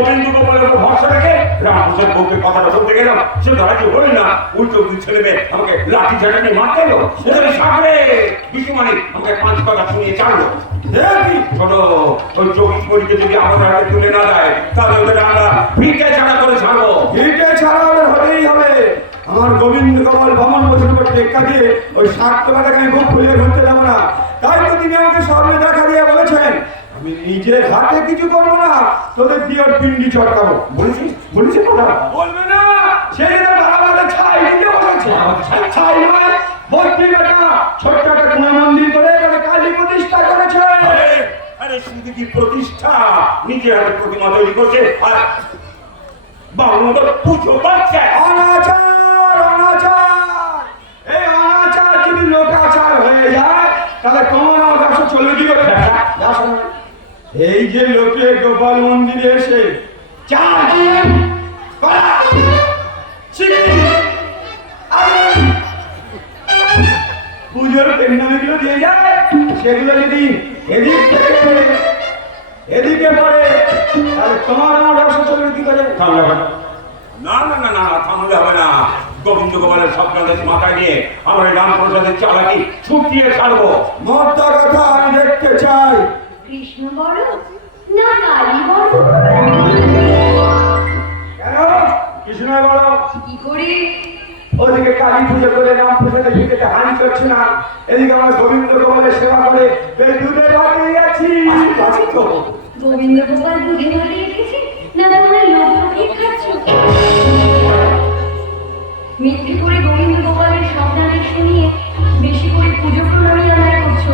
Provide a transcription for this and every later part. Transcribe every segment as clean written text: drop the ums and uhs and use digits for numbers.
গোবিন্দ গোপালের উপর ভরসা রেখে রামপ্রসাদ বউকে কথাটা বলতে গেলাম, সে রাজি হল না। উল্টো দুই ছেলে মেয়ে আমাকে লাঠি ঝাঁটা নিয়ে মারতে এলো। ওদের সামনে বিশুমানি আমাকে 5 কথা শুনিয়ে ছাড়লো। শোনো, ওই 24 পরীকে যদি আমাদের হাতে তুলে না দেয় তাহলে ওদের আমরা ভিটে ছাড়া করে ছাড়বো। ভিটে ছাড়া ওদের হতেই হবে। আমার গোবিন্দ গোপাল ভ্রমণ বছর পর টেক্কা দিয়ে ওই 60 টাকাটাকে আমি বুক খুলে ঘুরতে যাবো না। তাই তো তিনি আমাকে স্বপ্নে দেখা দিয়ে বলেছেন আমি নিজের হাতে কিছু করবো না, তোদের দিয়ে ওর পিন্ডি চটকাবো। বলেছি কথা বলবে না। সেই বাবা ছাই দিতে বলেছে। ছাই নয়, বলছি বেটা ছোট্ট একটা কুয়া মন্দির করে কালী প্রতিষ্ঠা করেছে। আরে শুধু কি প্রতিষ্ঠা, নিজের হাতে প্রতিমা তৈরি করছে আর বাংলা পুজো পাচ্ছে। অনাচার অনাচার, এই অনাচার যদি লোকাচার হয়ে যায় তাহলে তোমার ব্যবসা চলে কি করে? এই যে লোকে গোপাল মন্দিরে এসে পুজোর পেন্ডালগুলো দিয়ে যায়, সেগুলো যদি এদিক থেকে এদিকে পড়ে তাহলে তোমার আমার ব্যবসা চলবে কি করে? না না না না, থামলে হবে না। গোবিন্দ গোপালের স্বপ্নাদেশ মাথায় নিয়ে আমরা রামপ্রসাদের চালাকি ছুটিয়ে ছাড়বো। মোদ্দা কথা আমি দেখতে চাই কৃষ্ণ বড় না কালী বড়? কেন কৃষ্ণ বড়? কি করে? ওদিকে কালী পুজো করে রামপ্রসাদের ভিতরে হানি করছে না, এদিকে আমরা গোবিন্দ গোপালের সেবা করে দুধে বাড়িয়ে যাচ্ছি। গোবিন্দ গোপাল দুধে ভরে রেখেছে না তোমরা লোক লোকে খাচ্ছ? মিথ্যে করে গোবিন্দ গোপালের স্বপ্নাদেশ শুনিয়ে বেশি করে পুজো প্রণালী আদায় করছো।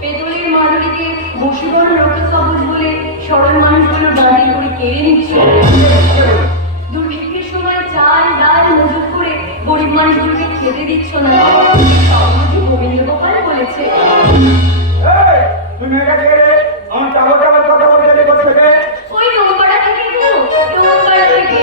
পেতলের মাদুরিতে বশীকরণ রক্ত কবচ বলে সরল মানুষগুলো দাঁড়িয়ে করে কেড়ে নিচ্ছ। দুর্ভিক্ষের সময় চাল ডাল মজুত করে গরিব মানুষগুলোকে খেতে দিচ্ছ না। গোবিন্দ গোপাল বলেছে। তুমি এটা কে রে? আমার টাকা টাকার কথা বলতে কোথা? ওই নম্বরটা থেকে কেন? নম্বরটা থেকে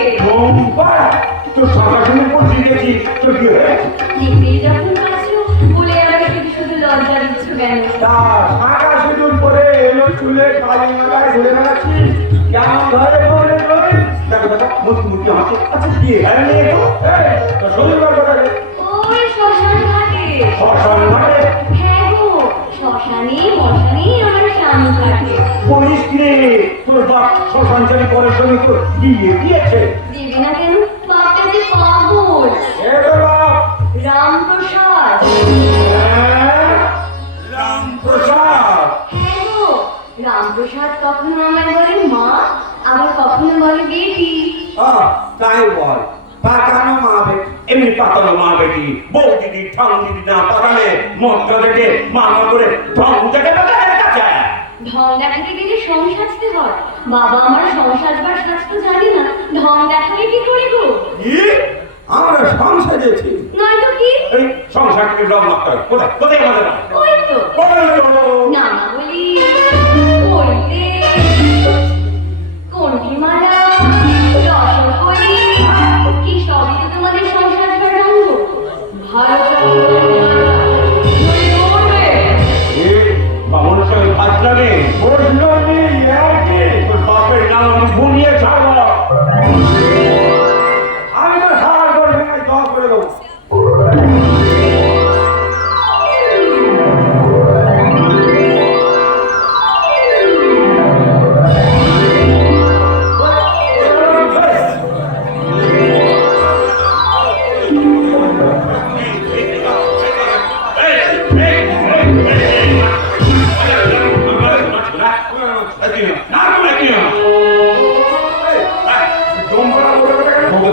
তো সকালে পৌঁছে গেছি তো কি হয়েছে? দেখতেই যখন পাচ্ছ বলে আমাকে শুধু শুধু লজ্জা দিচ্ছ কেন? তা সাদা সিঁদুর পরে এলো চুলে কালি মাথায় ঘুরে বেড়াচ্ছি কেমন ঘরে পড়ে রই? দেখো দেখো মুখি হাসি। আচ্ছা কি হ্যাঁ নিয়ে তো শনিবার কোথায়? ওই শ্মশান ঘাটে। শ্মশান ঘাটে? হ্যাঁ গো, শ্মশানে মশানে আমার স্বামী থাকে। বলিস কি রে, তোর বাপ শ্মশান চারি পরের সঙ্গে তো বিয়ে দিয়েছে? দেবে না কেন? বাপটা যে পাগল। এ তোর বাপ? রামপ্রসাদ। রামপ্রসাদ? হ্যাঁ গো, রামপ্রসাদ কখনো আমায় বলে মা, আবার কখনো বলে বেটি। তাই বল, পাকানো মা বেটি? এমনি পাতালো মা বেটি, বউ দিদি ঠাম দিদি না পাতালে মদ দেখে মামা করে ঢং থেকে কাছে। ঢং দেখাতে গেলে সং সাজতে হয়। বাবা আমার সং সাজবার সাজতে জানি না, ঢং দেখাবে কি করে গো? কি? আমরা সংসারেছি নয়তো কি? এই সংসার থেকে ঢং মারতে হয়। কোথায় কোথায় আমাদের ওই তো না না বলি ওইতে কোনটি মালা রসকলি কি সবই তো তোমাদের সংসার রঙ্গ। ভালো বাবুর সঙ্গে কাজ লাগে প্রশ্ন নেই আর কি? তোর বাপের নাম আমি ঘুমিয়ে ছাড়বো। আমি তো সারা করবো না, দশ করে দেবো।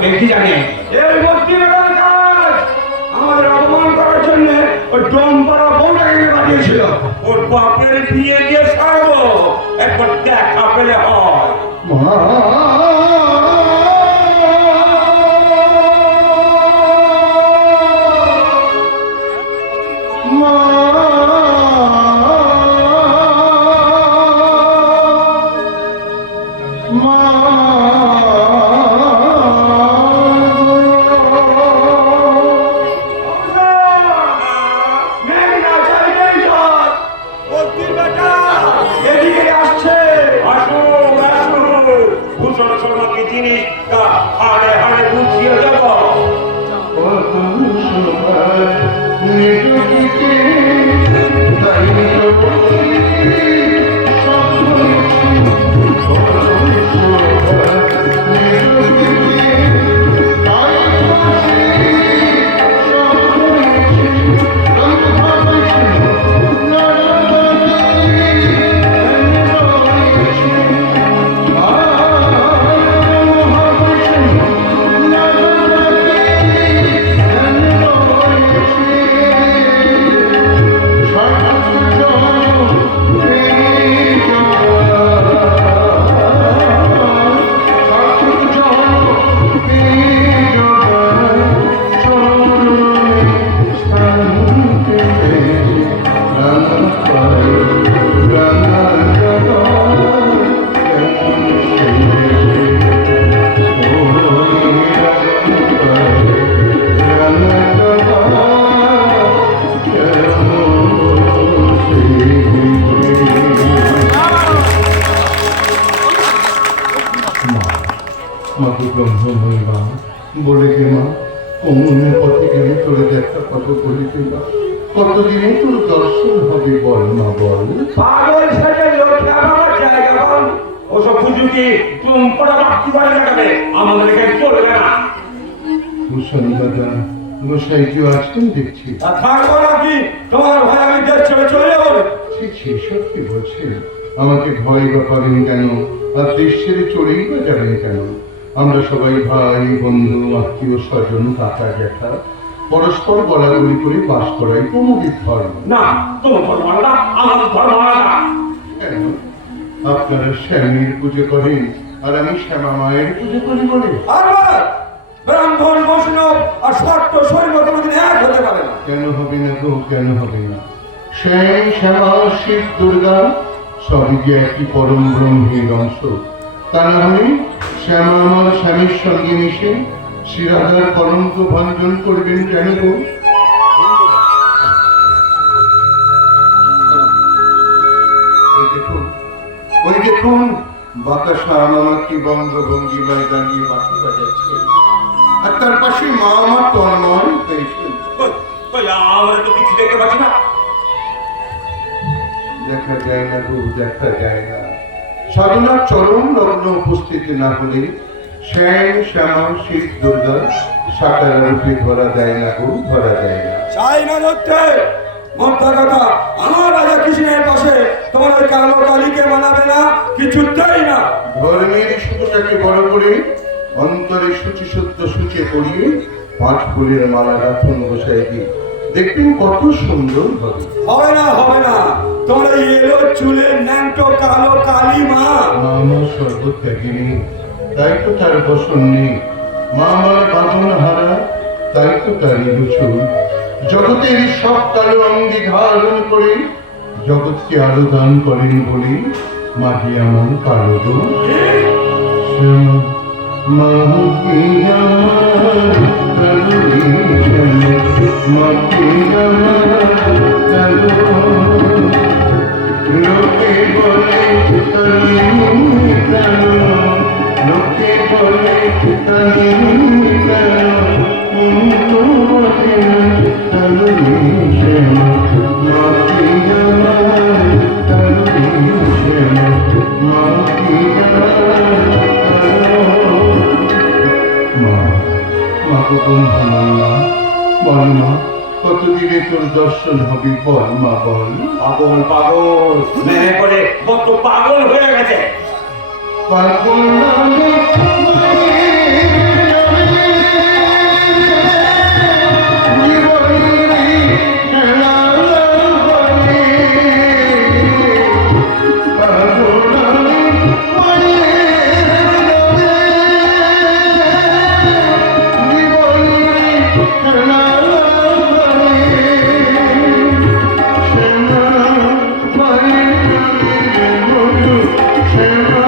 দেখি জানি এই মধ্যে আমাদের অপমান করার জন্য ওই ডোমপাড়া বউটাকে বানিয়েছিল। ওর বাপের বিয়ে দিয়ে ছাড়বো, একবার দেখা পেলে হয়। এদিকে আসছে। আসুন আসুন মুসলমান কি জিনিস তা হাড়ে হাড়ে বুঝিয়ে দেব। বলে গে মা, অমনের পথে গেলে তোরে দেখা পাবো বলিতে মা, কতদিনে তোর দর্শন হবে বল মা বল। পাগল ছেলে লোকে আমার জায়গা বল। ওসব ফুজুকি তুমি পড়া বাকি বাড়ি লাগাবে, আমাদেরকে চলবে না। ভূষণ দাদা গোসাইজি আছেন দেখছি। তা থাকবো নাকি? তোমার ভাই আমি দেশ ছেড়ে চলে যাবো। ছি সত্যি বলছেন, আমাকে ভয় বা পাবেন কেন, আর দেশ ছেড়ে চলেই বা যাবেন কেন? আমরা সবাই ভাই বন্ধু আত্মীয় স্বজন কাকা জ্যাঠা পরস্পর গলাগলি করে বাস করাই তো আমাদের ধর্ম। না, তোমার ধর্ম আলাদা, আমার ধর্ম আলাদা। কেন আপনারা শ্যামের পুজো করেন আর আমি শ্যামা মায়ের পুজো করি বলে? আর ব্রাহ্মণ বৈষ্ণব আর সত্য শৈব কোনোদিন এক হতে পারে না। কেন হবে না গো, কেন হবে না? শ্যাম শ্যামা শিব দুর্গা সবই যে একটি পরম ব্রহ্মের অংশ। তা না হলে শ্যামা আমার স্বামীর সঙ্গে মিশে শ্রীরাধার কলঙ্ক ভঞ্জন করবেন কেন গো? ওই দেখুন বাতাসা আমার কি বঙ্গভঙ্গিমায় দাঁড়িয়ে বাঁশি বাজাচ্ছে, আর তার পাশে মা আমার তন্ময় পেয়েছেন। আমরা তো কিছু দেখতে পাচ্ছি না। দেখা যায় না গো, দেখা যায় না। সাধনার চরম লগ্ন উপস্থিতি না হলে শ্যাম শ্যামা শিব দুর্গা সাকার রূপে ধরা দেয় না গো, ধরা যায় না। চাই না ধরতে মোদ্দা কথা, আমার রাজা কৃষ্ণের পাশে তোমার ওই কালো কালীকে মানাবে না, কিছুতেই না। ধর্মের সুতোটাকে বড় করে অন্তরে সূচি সত্য সূচে পড়িয়ে 5 ফুলের মালা রাখুন গোসাইজি, দেখবেন কত সুন্দর হবে। হবে না, হবে না। তোমার এই এলো চুলের ন্যাংটো কালো কালী মা মা আমার সর্বত্যাগিনী, তাই তো তার বসন নেই। মা আমার বাঁধন হারা, তাই তো তার চুল। জগতের সব কালো অঙ্গি ধারণ করে জগৎকে আলো দান করেন বলে মাটি আমার কালো দোষ। শ্যামা মাটি আমার কালো, মাটি আমার কালো, লোকে বলে তানি কালো, লোকে বলে তানি কালো, কিন্তু বলে না কালো শ্যামা মাটি আমার কালো, শ্যামা মাটি আমার কালো। মা কখন ভালো না বল মা, কতদিনে তোর দর্শন হবে বল মা বল। পাগল পাগল মেয়ে করে কত পাগল হয়ে গেছে। পাগল নামে Shema,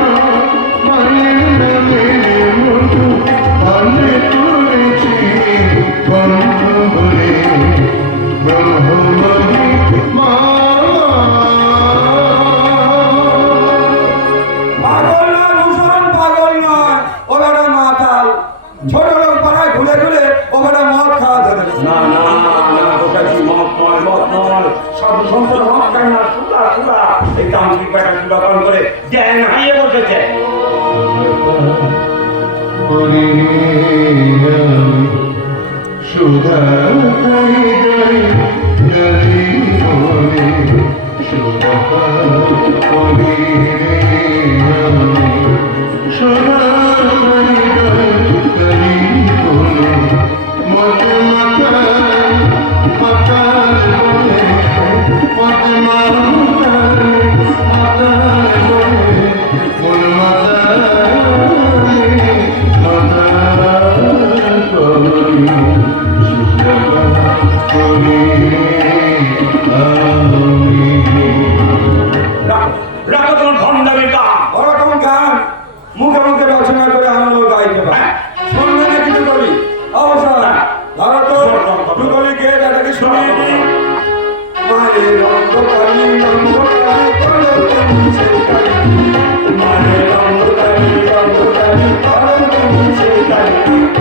মায়ের অন্ধকারে অন্ধকারে কারণ তুমি সেই তাই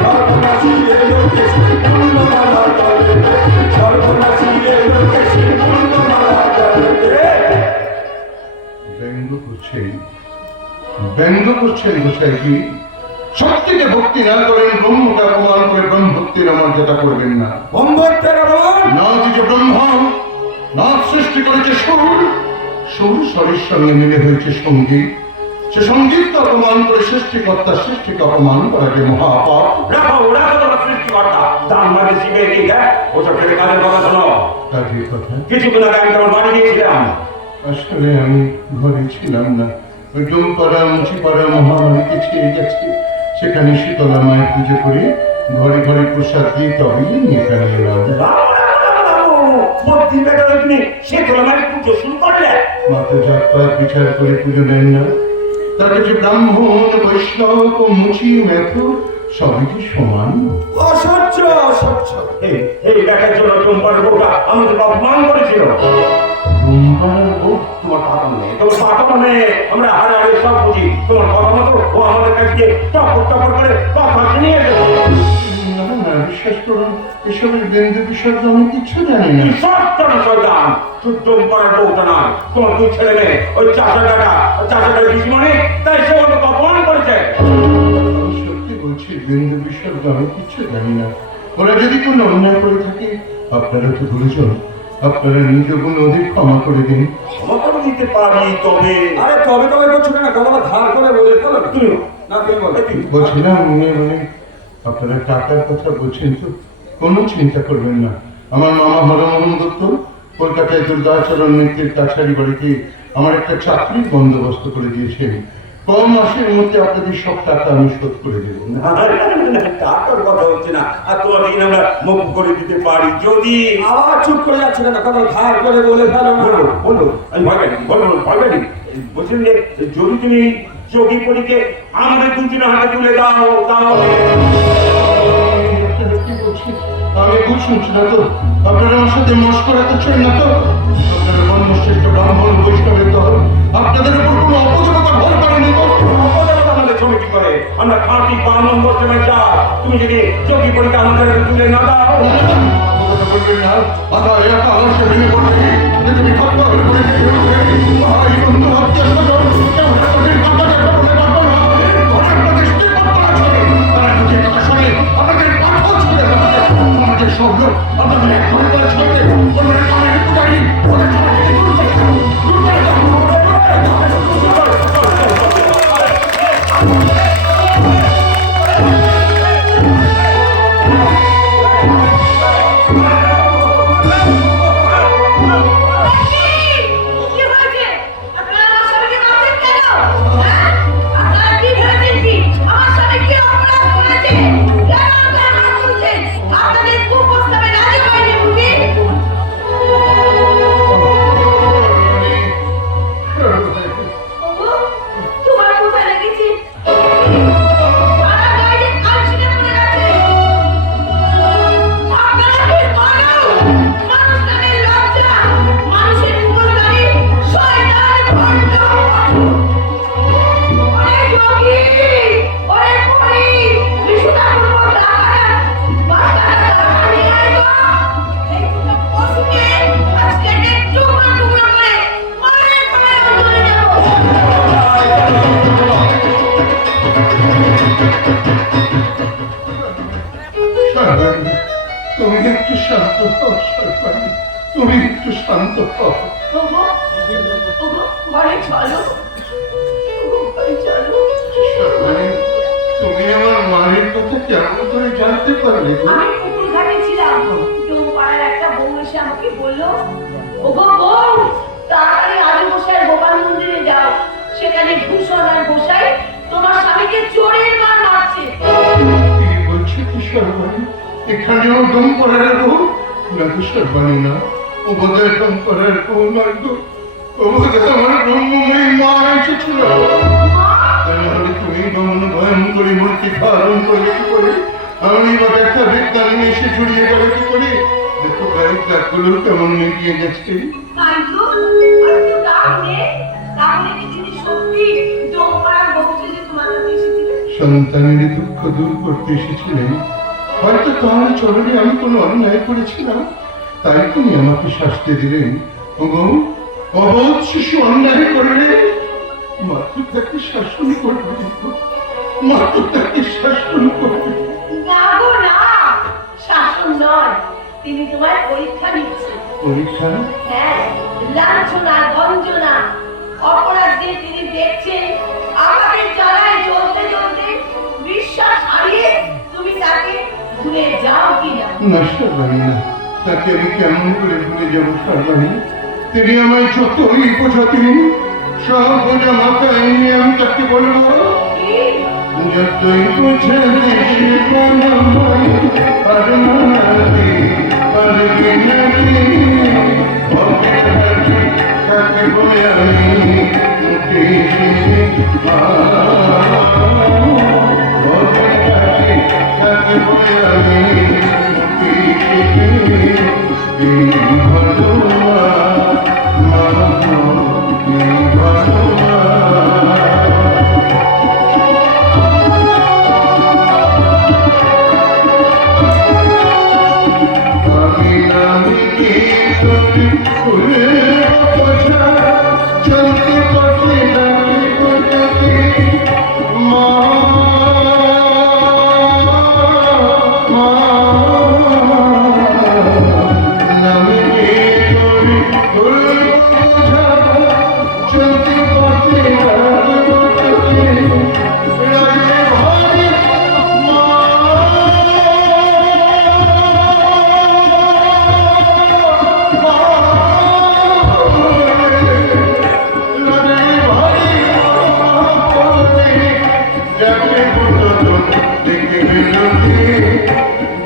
সর্বনাশী এলো কেশে পূর্ণমালা জলে সর্বনাশী এলো কেশে পূর্ণমালা জলে। ব্যঙ্গ করছেন গোসাইজি। শক্তিকে ভক্তি না করেন, ব্রহ্মকে অপমান করে ব্রহ্মভক্তির অমর্যাদা করবেন না। ব্রহ্মত্বের অপমান নাথ যে ব্রহ্ম, নাথ সৃষ্টি করেছে সুর, সুর স্বরের সঙ্গে মিলে হয়েছে সঙ্গীত। সে সঙ্গীতকে অপমান করে সৃষ্টিকর্তা সৃষ্টিকে অপমান করাকে মহাপাপ। রাখো রাখো তোমার সৃষ্টিকর্তা, দাম মানে শিখে ঠিক হ্যাঁ, ওসব থেকে কাজের কথা শোনো। কাজের কথা? কিছুক্ষণ আগে আমি তোমার বাড়ি গিয়েছিলাম। আসলে আমি ঘরে ছিলাম না, ওই ডোমপাড়া মুচিপাড়া মহামারীতে ছেড়ে গেছে। সেখানে শীতলা মায়ের পুজো করে ঘরে ঘরে প্রসাদ দিয়ে তবেই এখানে এলাম। প্রতি বেটা তুমি সে তোমার পুজো শুরু করলে। মাত্র জাতপাত বিচার করে পুজো নেন না। তার কাছে ব্রাহ্মণ বৈষ্ণব ও মুচি মেথু সবই কি সমান? অসহ্য অসহ্য। এই দেখার জন্য তোমার বউটা আমাদের অপমান করেছিল। ডোমপাড়ার বউ? তোমার পাতা নেই, তোমার পাতা নেই, আমরা হারে হারে সব বুঝি। তোমার কথা মতো ও আমাদের কাছে টপর টপর করে কথা শুনিয়ে দেবো। না না, বিশ্বাস করুন, এসবের বিন্দু বিসর্গ আমি কিছু জানি না। সত্তর শয়তান, চুট্টম করার বউটা নয়। তোমার দুই ছেলে মেয়ে, ওই চাষাটা পিসিমণি, তাই সে আমাকে অপমান করেছে। আমি সত্যি বলছি, বিন্দু বিসর্গ আমি কিছু জানি না। ওরা যদি কোনো অন্যায় করে থাকে, আপনারা তো গুরুজন, আপনারা নিজ গুণ ওদের ক্ষমা করে দিন। ক্ষমা করে দিতে পারি, তবে আরে তবে তবে করছো না, কথাটা ধার করে বলে বলো না। তুমি না তুমি বলো। বলছিলাম মানে আপনারা টাকার কথা বলছেন তো, কোনো চিন্তা করবেন না। আমার মামা হরমোহন দত্ত কলকাতায় দুর্গাচরণ মিত্রের কাছারি বাড়িতে আমার একটা চাকরির বন্দোবস্ত করে দিয়েছেন। কম মাসের মধ্যে আপনাদের সব টাকা আমি শোধ করে দেবো। টাকার কথা হচ্ছে না, আর তোমার ঋণ আমরা মুখ করে দিতে পারি যদি। আবার চুপ করে যাচ্ছে না, কথা ধার করে বলে ফেলো না। বলো আমি ভয় পাইনি, ভয় পাইনি। বলছেন যে যদি তুমি চোখি পরীকে আমাদের দুজনের হাতে তুলে দাও, তাহলে কি বলছি আমি ভুল শুনছি না তো? আপনারা আমার সাথে মস্করা করছেন না তো? আপনারা ব্রহ্মশ্রেষ্ঠ ব্রাহ্মণ বৈষ্ণবের দল, আপনাদের উপর কোনো অপদেবতা ভর করেনি তো? অপদেবতা আমাদের সমিতি করে, আমরা খাঁটি ব্রাহ্মণ বর্তমানে যা। তুমি যদি চোখি পরীকে আমাদের হাতে তুলে না দাও, অপদেবতা করবেন না। আধা এলাকা আলাসে ভেঙে পড়বে। তুমি খপ্পা হয়ে পড়ে ভাই বন্ধু আত্মীয় স্বজন কেউ তাদের কথা দেখা বলে পারবো না। ঘরে আপনাদের স্ত্রীপত্র আছে, তারা যদি কথা শোনে আপনাদের পাঠও ছুড়ে দেবে। আমাদের সব লোক আপনাদের এক ঘরে করে ছড়তে, অন্যের কামের পূজারি ওদের সবাই থেকে দূর করে দাও, দূর করে দাও। কি হয়েছে? আপনারা আমার স্বামীকে মারছেন কেন? হ্যাঁ? আপনারা কি ভেবেছেন কি? আমার স্বামী কি অপরাধ করেছে? কেন আপনারা মার তুলছেন? আপনাদের কুপ্রস্তাবে রাজি হয়নি বুঝি? ওগো, তোমার কোথায় লেগেছে? সারা গায়ে যে কালশিটে পড়ে গেছে। আপনারা কি মানব? মানুষ নামে লজ্জা, মানুষের উপকারী, শয়তান, ভণ্ড, ওরে যোগী, ওরে পরী, বিষ্ণু ঠাকুর বলতে আগান, বাচ্চারা তারা নিয়ে আয় গো। এই দুটো পশুকে আজ কেটে টুকরো টুকরো করে মায়ের খানায় চলে যাবো। সর্বাণী, তুমি একটু শান্ত হও। সর্বাণী, তুমি একটু শান্ত হও। ওগো, ওগো, ঘরে চলো। ওগো, ঘরে চলো। সর্বাণী, তুমি আমার মায়ের কথা কেমন করে জানতে পারলে গো? আমি পুকুর ঘাটে ছিলাম, পাড়ার একটা বউ এসে আমাকে বললো, ওগো বউ, তাড়াতাড়ি আলু গোসাইয়ের গোপাল মন্দিরে যাও, সেখানে ভূষণ আর গোসাই তোমার স্বামীকে চোরের মার মারছে। কি বলছো কি সর্বাণী? এখানেও ডোম করার বউ? না গো সর্বাণী, না, ও বোধহয় ডোম করার বউ নয় গো, ও বোধহয় আমার ব্রহ্মময়ী মা এসেছিল। তাই নাহলে তুমি গমন ভয়ন করে মূর্তি ধারণ করে কি করে আমি বা একটা বেদনা নিয়ে এসে জড়িয়ে গেল কি করে? দেখো গায়ের দাগগুলো কেমন মিলিয়ে গেছে। তাই তো, আর তো দাম নেই, তাহলে কি জিনিস সন্তানের দুঃখ দূর করতে এসেছিলেন। হয়তো তার চরণে আমি কোনো অন্যায় করেছিলাম, তাই তিনি আমাকে শাস্তি দিলেন। অবোধ শিশু অন্যায় করলে মাতৃ তাকে শাসন করবে, মাতৃ তাকে শাসন করবে। না গো না, শাসন নয়, তিনি তোমার পরীক্ষা নিচ্ছেন। পরীক্ষা? হ্যাঁ, লাঞ্ছনা গঞ্জনা অপরাধে তিনি দেখছেন আমাদের জ্বালায় জ্বলতে জ্বলতে বিশ্বাস হারিয়ে তুমি তাকে ভুলে যাও কিনা। না সর্বাণী না, তাকে আমি কেমন করে ভুলে যাবো সর্বাণী? তিনি আমায় যতই বোঝাতেন, সব বোঝা মাথায় নিয়ে আমি তাকে বলবো, কি? যতই বোঝাতে সে বানায় আর মানাতে পারবে না রে। ভবের হাতে তাকে বলে আমি মুখে ভবের হাতে তাকে বলে আমি মুখে এই ভালোবাসা এই ভালোবাসা।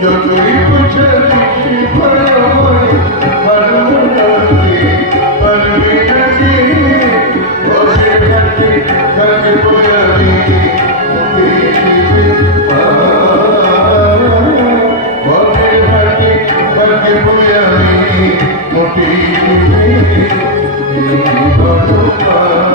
যতই বোঝাতে সে ভালোবাসে ভালোবাসে পারবে না যে। ভবের হাতে তাকে বলে আমি ভবের হাতে তাকে বলে আমি মোটেই ভালোবাসা।